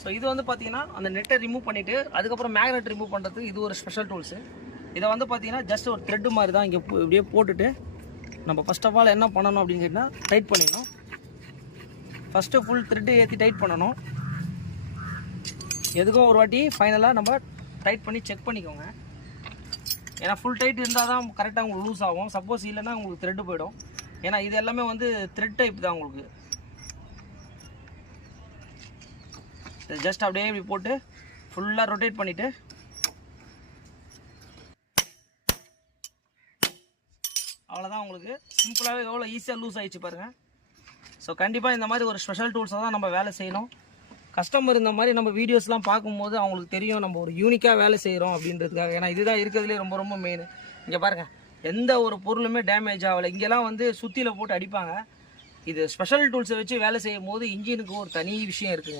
So இது வந்து பார்த்தீங்கன்னா அந்த நெட்டை ரிமூவ் பண்ணிவிட்டு அதுக்கப்புறம் மேக்னெட் ரிமூவ் பண்ணுறதுக்கு இது ஒரு ஸ்பெஷல் டூல்ஸு. இதை வந்து பார்த்தீங்கன்னா ஜஸ்ட் ஒரு த்ரெட்டு மாதிரி தான் இங்கே இப்படியே போட்டுட்டு நம்ம ஃபஸ்ட் ஆஃப் ஆல் என்ன பண்ணணும் அப்படின்னு கேட்டால் டைட் பண்ணிடணும். ஃபஸ்ட்டு ஃபுல் த்ரெட்டு ஏற்றி டைட் பண்ணணும். எதுக்கும் ஒரு வாட்டி ஃபைனலாக நம்ம டைட் பண்ணி செக் பண்ணிக்கோங்க. ஏன்னா ஃபுல் டைட் இருந்தால் தான் கரெக்டாக உங்களுக்கு லூஸ் ஆகும். சப்போஸ் இல்லைன்னா உங்களுக்கு த்ரெட்டு போயிடும். ஏன்னா இது எல்லாமே வந்து த்ரெட் டைப் தான் உங்களுக்கு. ஜஸ்ட் அப்படியே இப்படி போட்டு ஃபுல்லாக ரொட்டேட் பண்ணிவிட்டு அவ்வளோதான். உங்களுக்கு சிம்பிளாகவே எவ்வளோ ஈஸியாக லூஸ் ஆகிடுச்சு பாருங்கள். ஸோ கண்டிப்பாக இந்த மாதிரி ஒரு ஸ்பெஷல் டூல்ஸை தான் நம்ம வேலை செய்யணும். கஸ்டமர் இந்த மாதிரி நம்ம வீடியோஸ்லாம் பார்க்கும்போது அவங்களுக்கு தெரியும் நம்ம ஒரு யூனிக்காக வேலை செய்கிறோம் அப்படின்றதுக்காக. ஏன்னா இதுதான் இருக்கிறதுலே ரொம்ப ரொம்ப மெயின். இங்கே பாருங்கள், எந்த ஒரு பொருளுமே டேமேஜ் ஆகலை. இங்கெல்லாம் வந்து சுத்தியில் போட்டு அடிப்பாங்க. இது ஸ்பெஷல் டூல்ஸை வச்சு வேலை செய்யும் போது இன்ஜினுக்கு ஒரு தனி விஷயம் இருக்குங்க.